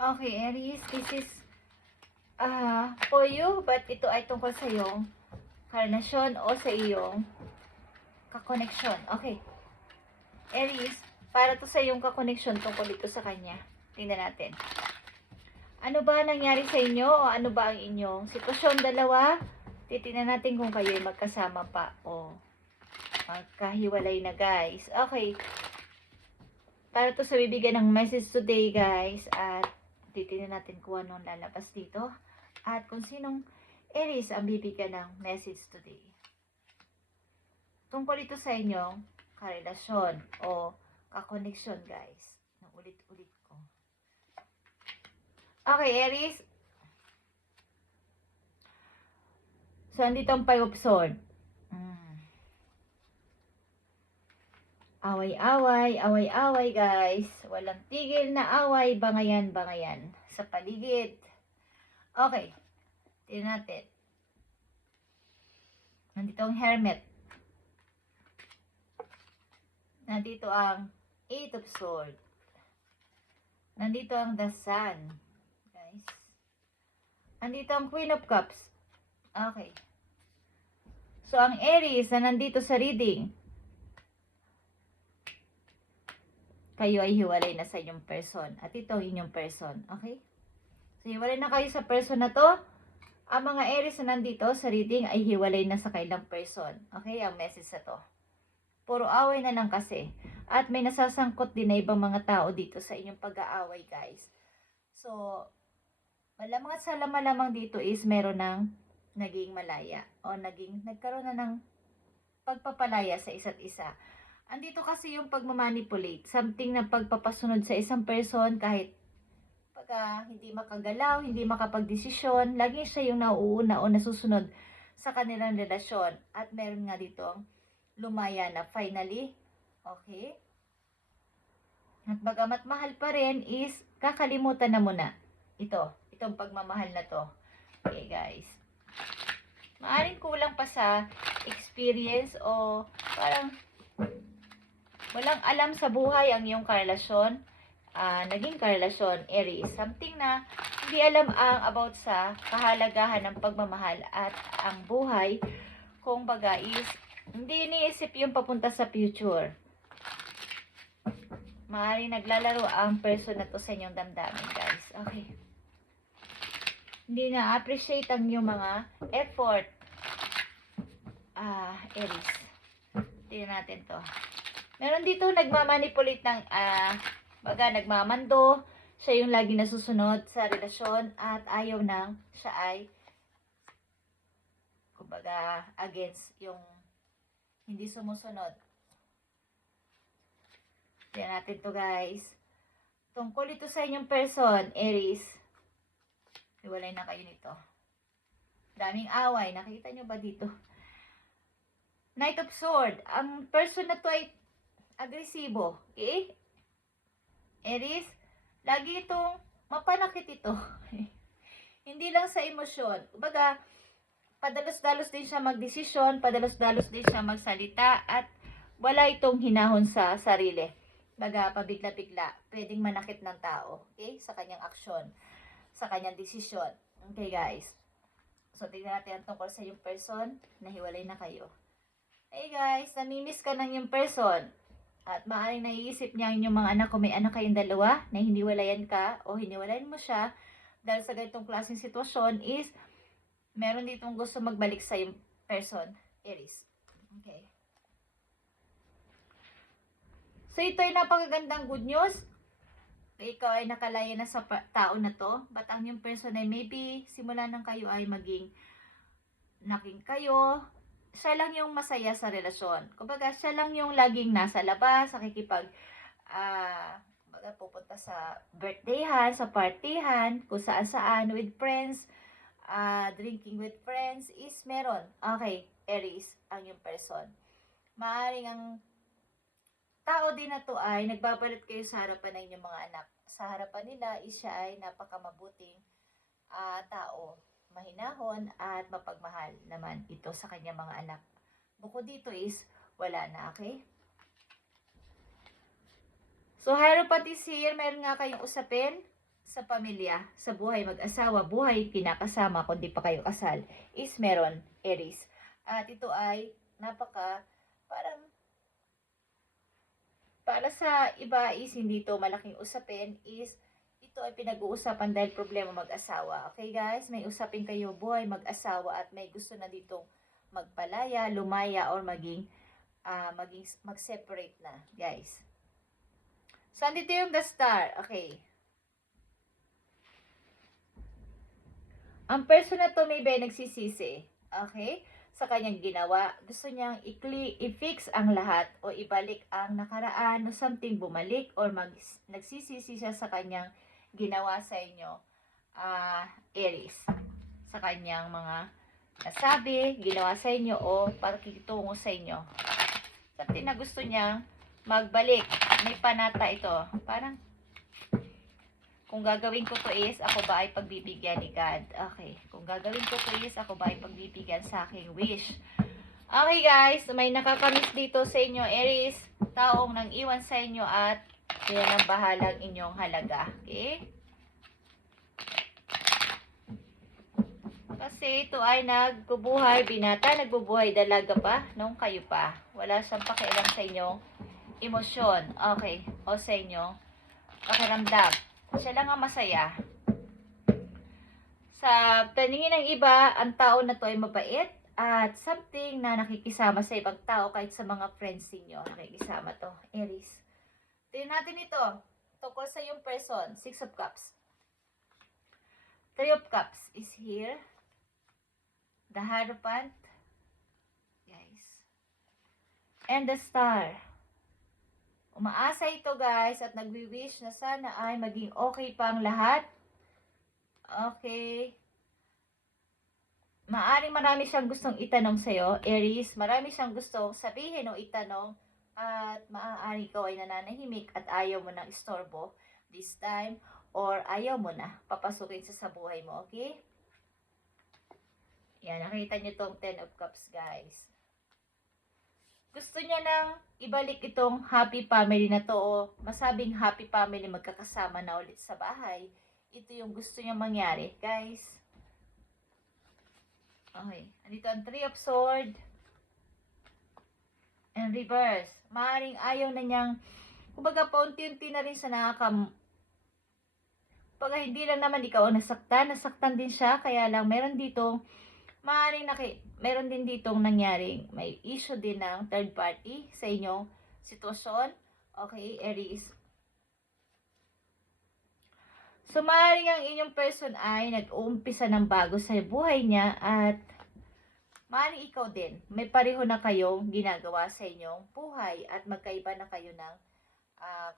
Okay, Aries, this is for you, but ito ay tungkol sa iyong karnasyon o sa iyong kakoneksyon. Okay, Aries, para to sa iyong kakoneksyon tungkol ito sa kanya. Tingnan natin. Ano ba nangyari sa inyo o ano ba ang inyong sitwasyon dalawa? Titingnan natin kung kayo ay magkasama pa o magkahiwalay na, guys. Okay, para to sa bibigyan ng message today, guys, at titingnan natin kung anong lalabas dito at kung sinong Aries ang bibigyan ng message today. Tungkol ito sa inyong karelasyon o kakoneksyon, guys. Nang ulit-ulit ko. Okay, Aries. So, andito ang Five of Swords. Away-away, away-away, guys. Walang tigil na away, bangayan-bangayan sa paligid. Okay. Tingnan natin. Nandito ang Hermit. Nandito ang Eight of Swords. Nandito ang The Sun. Guys. Nandito ang Queen of Cups. Okay. So, ang Aries na nandito sa reading, kayo ay hiwalay na sa inyong person. At ito ang inyong person. Okay? So, hiwalay na kayo sa person na to. Ang mga Aries na nandito sa reading ay hiwalay na sa kailang person. Okay? Ang message na to. Puro away na lang kasi. At may nasasangkot din na ibang mga tao dito sa inyong pag-aaway, guys. So, malamang at sa malamang dito is meron ng naging malaya. O nagkaroon na ng pagpapalaya sa isa't isa. Andito kasi yung pagmamanipulate. Something na pagpapasunod sa isang person kahit pag hindi makagalaw, hindi makapagdesisyon, lagi siya yung nauuna o nasusunod sa kanilang relasyon. At meron nga dito lumaya na finally. Okay? At bagamat mahal pa rin is kakalimutan na muna. Itong pagmamahal na to. Okay, guys. Maaring kulang pa sa experience o parang walang alam sa buhay ang iyong karelasyon. Naging karelasyon, Aries. Something na hindi alam ang about sa kahalagahan ng pagmamahal at ang buhay. Kung baga is hindi iniisip yung papunta sa future. Maaaring naglalaro ang person na to sa inyong damdamin, guys. Okay. Hindi na-appreciate ang inyong mga effort. Aries. Tingnan natin to. Meron dito nagmamanipulate ng, nagmamando. Siya yung lagi nasusunod sa relasyon at ayaw nang siya ay, kumbaga, against yung hindi sumusunod. Tingnan natin to, guys. Tungkol ito sa inyong person, Aries. Iwalay na kayo nito. Daming away. Nakita nyo ba dito? Knight of Swords. Ang person na to ay agresibo. Okay? Aries, lagi itong mapanakit ito. Hindi lang sa emosyon. Kumbaga, padalos-dalos din siya magdesisyon, padalos-dalos din siya magsalita, at wala itong hinahon sa sarili. Baga, pabigla-bigla, pwedeng manakit ng tao, okay? Sa kanyang aksyon, sa kanyang desisyon. Okay, guys. So, tingnan natin ang tungkol sa yung person na hiwalay na kayo. Hey, guys, namimiss ka ng yung person. At maaaring naiisip niya yung mga anak, kung may anak kayong dalawa, na hiniwalayan ka o hiniwalayan mo siya, dahil sa ganitong klaseng sitwasyon is, meron ditong gusto magbalik sa yung person, Aries. Okay. So, ito ay napakagandang good news. Ikaw ay nakalaya na sa tao na to. But ang yung person ay maybe simula ng kayo ay naging kayo. Siya lang yung masaya sa relasyon. Kumbaga, siya lang yung laging nasa labas, pupunta sa birthdayhan, sa partyhan, kung saan-saan, with friends, drinking with friends, is meron. Okay, Aries, ang yung person. Maaaring ang tao din na to ay nagbabalot kayo sa harapan ng inyong mga anak. Sa harapan nila, siya ay napakamabuting tao, mahinahon at mapagmahal naman ito sa kanyang mga anak. Bukod dito is wala na, okay? So, Hierophant is here. Meron nga kayong usapin sa pamilya, sa buhay mag-asawa, buhay kinakasama, kung di pa kayo kasal, is meron, Aries. At ito ay parang, para sa iba is hindi to malaking usapin, is ito ay pinag-uusapan dahil problema mag-asawa. Okay guys, may usapin kayo buhay mag-asawa at may gusto na ditong magpalaya, lumaya, or mag-separate na, guys. So, andito yung the star. Okay. Ang person na to may nagsisisi. Okay? Sa kanyang ginawa. Gusto niyang i-fix ang lahat o ibalik ang nakaraan o something bumalik or nagsisisi siya sa kanyang ginawa sa inyo, Aries. Sa kanyang mga nasabi, ginawa sa inyo o pakikitungo sa inyo. Something na gusto niyang magbalik. May panata ito. Parang, kung gagawin ko to is, ako ba ay pagbibigyan ni God? Okay. Kung gagawin ko to is, ako ba ay pagbibigyan sa aking wish? Okay guys, may nakakamiss dito sa inyo, Aries. Taong nang iwan sa inyo at yan ang bahalang inyong halaga. Okay? Kasi ito ay nagbubuhay binata, nagbubuhay dalaga pa nung kayo pa. Wala siyang pakialam sa inyong emosyon. Okay. O sa inyong pakiramdam. Siya lang ang masaya. Sa paningin ng iba, ang tao na to ay mabait at something na nakikisama sa ibang tao kahit sa mga friends niyo. Nakikisama to, Aries. Tingnan natin ito. Tungkol sa yung person, 6 of Cups. 3 of Cups is here. The Hierophant. Guys. And the Star. Umaasa ito guys at nagwi-wish na sana ay maging okay pa ang lahat. Okay. Maaring marami siyang gustong itanong sa'yo, Aries. Marami siyang gustong sabihin o itanong. At maaari ikaw ay nananahimik at ayaw mo ng istorbo this time. Or ayaw mo na papasukin sa buhay mo, okay? Yan, nakita niyo tong 10 of Cups, guys. Gusto niya nang ibalik itong happy family na to o masabing happy family magkakasama na ulit sa bahay. Ito yung gusto niya mangyari, guys. Okay. Andito ang 3 of Swords. And reverse. Maaring ayaw na niyang, kumbaga paunti-unti na rin sa pag hindi lang naman ikaw ang nasaktan din siya, kaya lang meron ditong, meron din ditong nangyaring, may issue din ng third party sa inyong sitwasyon. Okay, Aries. So, maaaring ang inyong person ay nag-uumpisa ng bago sa buhay niya at maaaring ikaw din. May pareho na kayong ginagawa sa inyong buhay at magkaiba na kayo ng,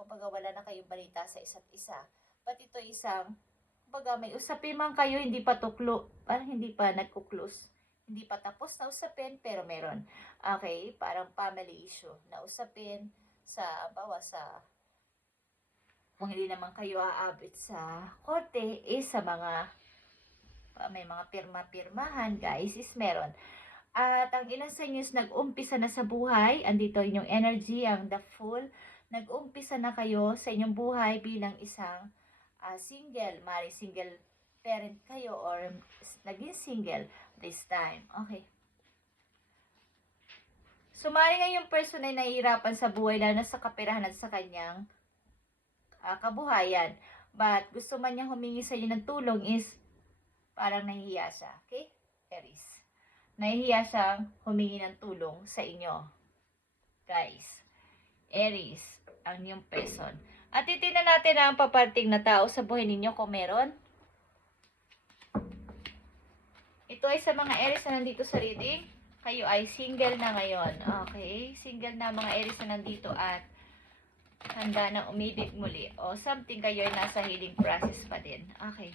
kumbaga wala na kayong balita sa isa't isa. But ito isang, kumbaga may usapin man kayo, hindi pa parang hindi pa nagkuklose. Hindi pa tapos na usapin, pero meron. Okay, parang family issue na usapin sa, kung hindi naman kayo aabot sa korte, sa may mga pirma-pirmahan, guys, is meron. At ang ilan sa inyo is nag-umpisa na sa buhay, andito inyong energy, ang the Fool, nag-umpisa na kayo sa inyong buhay bilang isang single, single parent kayo or naging single this time. Okay. So, maaaring nga yung person ay nahihirapan sa buhay lalo na sa kaperahan at sa kanyang kabuhayan. But, gusto man niya humingi sa inyo ng tulong is parang nahihiya siya. Okay? Aries. Nahihiya siyang humingi ng tulong sa inyo. Guys. Aries. Ang yung person. At titignan natin ang paparting na tao sa buhay ninyo kung meron. Ito ay sa mga Aries na nandito sa reading. Kayo ay single na ngayon. Okay? Single na mga Aries na nandito at handa na umibig muli. O something kayo ay nasa healing process pa din. Okay.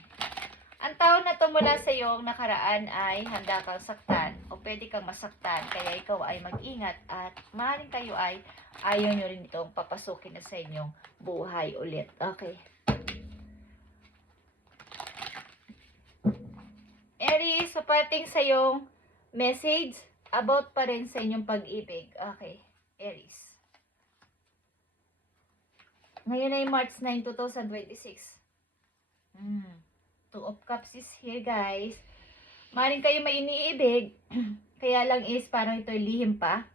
Ang tao na to mula sa iyong nakaraan ay handa kang saktan o pwede kang masaktan. Kaya ikaw ay mag-ingat at maaaring kayo ay ayaw nyo rin itong papasukin na sa inyong buhay ulit. Okay. Aries, so parting sa iyong message about pa rin sa inyong pag-ibig. Okay. Aries. Ngayon ay March 9, 2026. Two of Cups is here, guys. Maring kayo may iniibig. Kaya lang is parang ito'y lihim pa.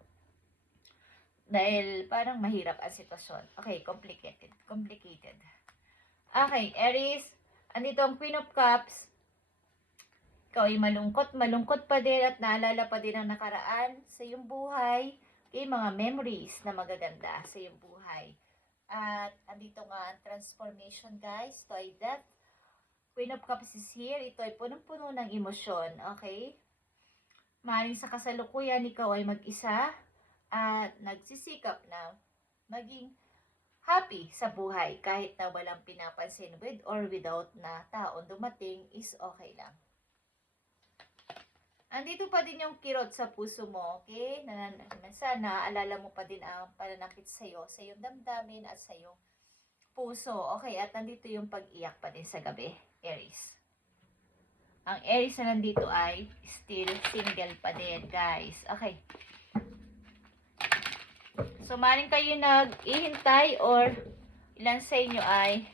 Dahil parang mahirap ang sitwasyon. Okay, complicated. Complicated. Okay, Aries. Andito ang Queen of Cups. Ikaw ay malungkot. Malungkot pa din at naalala pa din ang nakaraan sa iyong buhay. Okay, mga memories na magaganda sa iyong buhay. At andito nga ang transformation, guys. Ito ay death. Queen of Cups is here. Ito ay punong-puno ng emosyon. Okay? Maaaring sa kasalukuyan, ikaw ay mag-isa at nagsisikap na maging happy sa buhay kahit na walang pinapansin with or without na taon dumating is okay lang. Andito pa din yung kirot sa puso mo, okay? Minsan, naaalala mo pa din ang pananakit sa'yo, sa iyong damdamin at sa iyong puso. Okay, at nandito yung pag-iyak pa din sa gabi, Aries. Ang Aries na nandito ay still single pa din, guys. Okay. So, maring kayo nag-ihintay or ilan sa inyo ay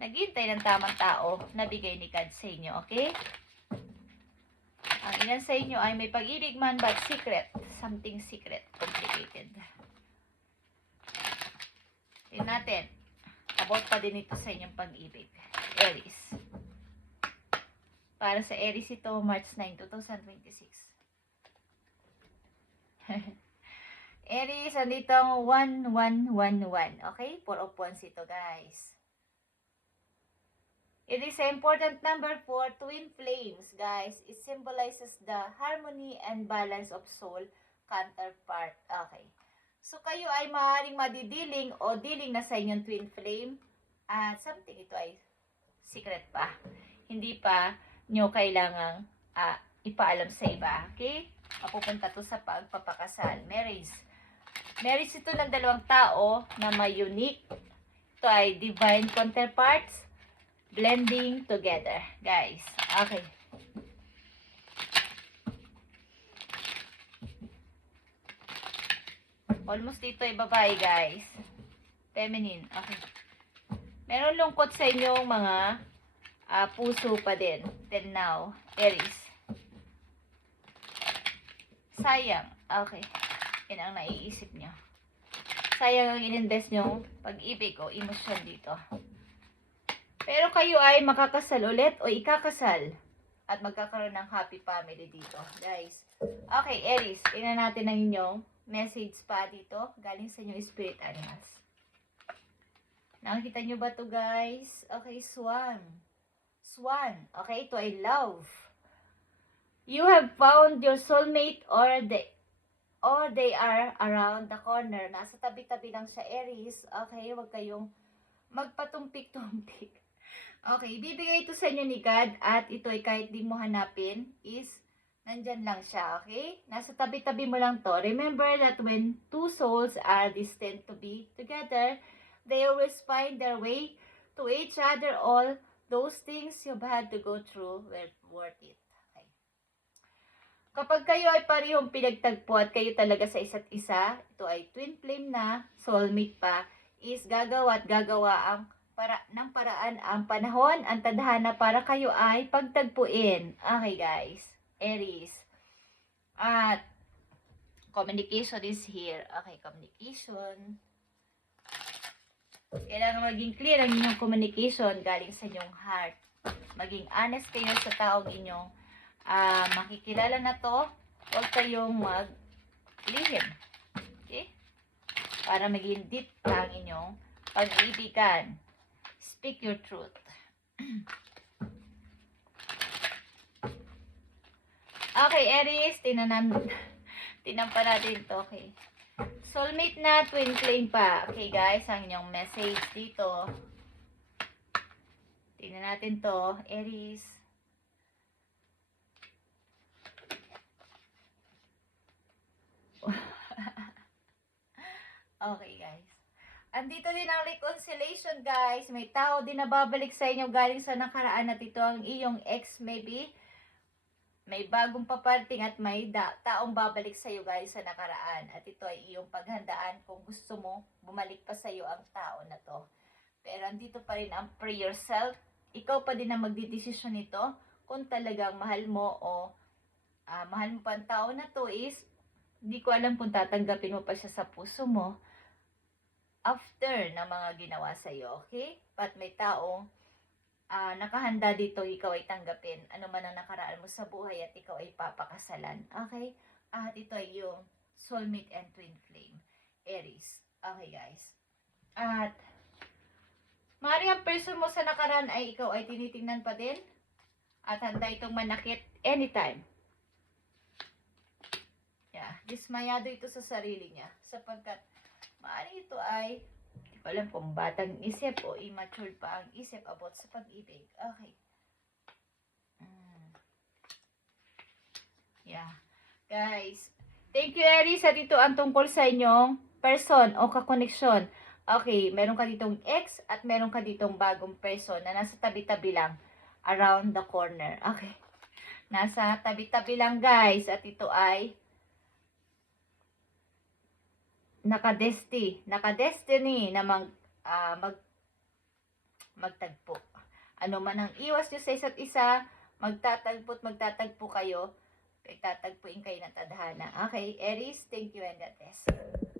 naghihintay ng tamang tao na bigay ni God sa inyo, okay? Ang ilan sa inyo ay may pag-ibig man but secret. Something secret. Complicated. Tingnan natin. About pa din ito sa inyong pag-ibig. Aries. Para sa Aries ito, March 9, 2026. Aries, andito ang 1111. Okay? 4 of wands ito, guys. It is an important number for twin flames, guys. It symbolizes the harmony and balance of soul counterpart. Okay. So, kayo ay maaaring madidiling o dealing na sa inyong twin flame. At something ito ay secret pa. Hindi pa nyo kailangang ipaalam sa iba. Okay? Mapupunta to sa pagpapakasal. Marriage. Marriage ito ng dalawang tao na may unique. Ito ay divine counterparts. Blending together, guys. Okay. Almost dito ay babae, guys. Feminine. Okay. Meron lungkot sa inyong mga puso pa din. Till now, Aries. Sayang. Okay. Yan ang naiisip nyo. Sayang ang ininvest nyo pag-ibig o emosyon dito. Pero kayo ay makakasal ulit o ikakasal at magkakaroon ng happy family dito, guys. Okay, Aries, tingnan natin ang inyong message pa dito galing sa inyong spirit animals. Nakikita nyo ba to, guys? Okay, Swan. Swan. Okay, ito ay love. You have found your soulmate or they are around the corner. Nasa tabi-tabi lang siya, Aries. Okay, huwag kayong magpatumpik-tumpik. Okay, ibibigay ito sa inyo ni God at ito ay kahit di mo hanapin is nandyan lang siya, okay? Nasa tabi-tabi mo lang to. Remember that when two souls are destined to be together, they always find their way to each other. All those things you've had to go through were worth it. Okay. Kapag kayo ay parehong pinagtagpo at kayo talaga sa isa't isa, ito ay twin flame na, soulmate pa, is gagawa at gagawa ng paraan ang panahon, ang tadhana para kayo ay pagtagpuin. Okay, guys. Aries. At communication is here. Okay, communication. Kailangan maging clear ang inyong communication galing sa inyong heart. Maging honest kayo sa taong inyong makikilala na to. Huwag kayong maglihim. Okay? Para maging deep ang inyong pag-ibigan. Speak your truth. Okay, Aries, tinan pa natin to. Okay. Soulmate na, twin flame pa. Okay, guys, ang inyong message dito. Tingnan natin to, Aries. Okay, guys. Andito din ang reconciliation, guys. May tao din na babalik sa inyo galing sa nakaraan at ito ang iyong ex maybe. May bagong paparating at may taong babalik sa iyo, guys, sa nakaraan. At ito ay iyong paghandaan kung gusto mo bumalik pa sa iyo ang tao na to. Pero andito pa rin ang free yourself. ikaw pa din ang magdidesisyon nito kung talagang mahal mo o mahal mo pa ang tao na to is, hindi ko alam kung tatanggapin mo pa siya sa puso mo after na mga ginawa sa'yo, okay? But may taong nakahanda dito, ikaw ay tanggapin. Ano man ang nakaraan mo sa buhay at ikaw ay papakasalan, okay? At ito ay yung soulmate and twin flame, Aries. Okay, guys. At maaaring ang person mo sa nakaraan ay ikaw ay tinitingnan pa din at handa itong manakit anytime. Yeah, dismayado ito sa sarili niya sapagkat maaaring ito ay hindi ko alam kung batang isip o immature pa ang isip about sa pag-ibig. Okay. Yeah. Guys, thank you Aries at ito ang tungkol sa inyong person o kakoneksyon. Okay, meron ka ditong ex at meron ka ditong bagong person na nasa tabi-tabi lang around the corner. Okay. Nasa tabi-tabi lang guys at ito ay nakadestiny na magtagpo. Ano man ang iwas nyo sa isa't isa, magtatagpo kayo, tatagpuin kayo ng tadhana. Okay, Aries, thank you and God bless.